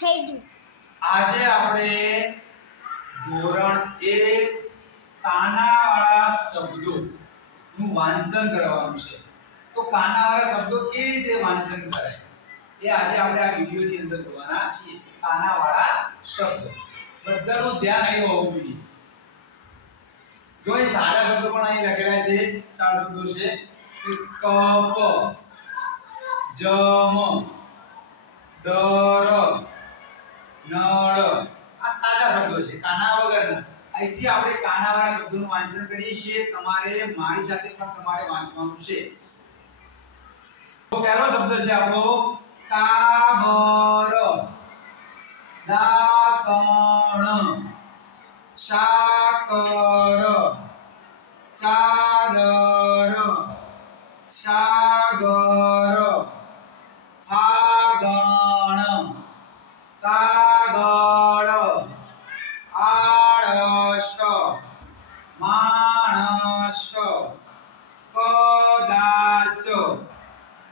થઈ આજે આપણે ધોરણ એક કાનાવાળા શબ્દો નું વાંચન કરવાનું છે. તો કાનાવાળા શબ્દો કેવી રીતે વાંચન કરાય એ આજે આપણે આ વિડીયોની અંદર જોવાના છીએ. કાનાવાળા શબ્દો. બધાનું ધ્યાન અહીં હોવું જોઈએ. જો એ સાદા શબ્દો પણ અહીં લખેલા છે, ચાર શબ્દો છે. કપ જમ દર નળ. આ સાદા શબ્દો છે, કાના વગરના. અહીંથી આપણે કાનાવાળા શબ્દોનું વાંચન કરીએ છીએ. તમારે મારી સાથે પણ તમારે વાંચવાનું છે. પહેલો શબ્દ છે આપણો કાબર. દાકણ સાકર ચાદર. સાગર. ફાગણ. કાગળ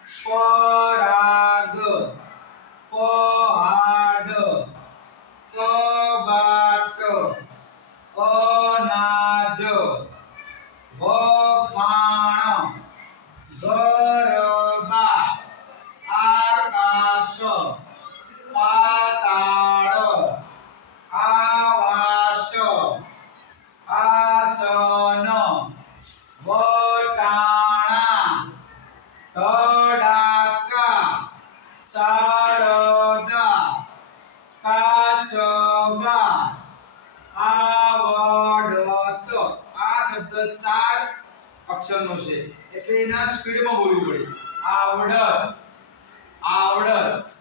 পরাগ পহাড কবাট অনাজ বখাণ গরবা আকাশ পাতাড় আবাস আসন বটাণা શારદા, કાચબા આવડત આ શબ્દ ચાર અક્ષરનો છે. એટલે એના સ્પીડમાં બોલવું પડે. આવડત. આવડત.